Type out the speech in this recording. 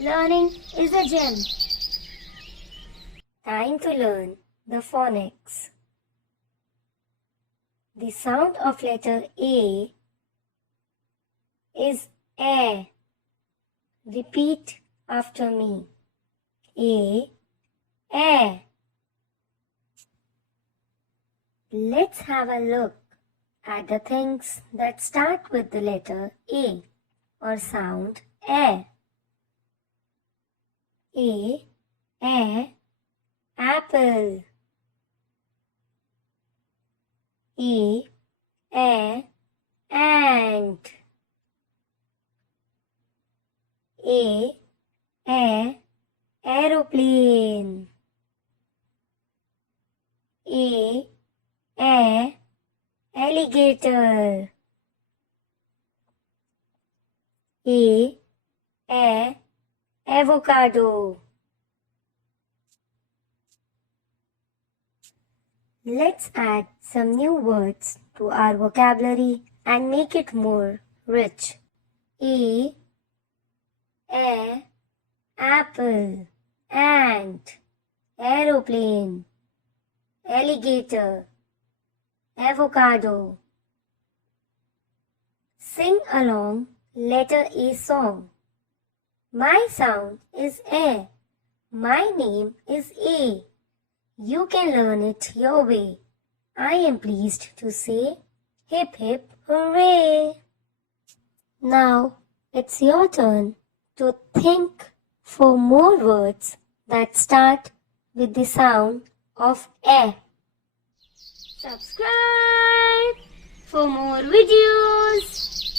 Learning is a gem. Time to learn the phonics. The sound of letter A is A. Repeat after me. A, A. Let's have a look at the things that start with the letter A or sound A. A, apple. A, ant. A, aeroplane. A, alligator. A, avocado. Let's add some new words to our vocabulary and make it more rich. A, apple, ant, aeroplane, alligator, avocado. Sing along letter A song. My sound is A. My name is A. You can learn it your way. I am pleased to say, hip hip hooray! Now it's your turn to think for more words that start with the sound of A. Subscribe for more videos.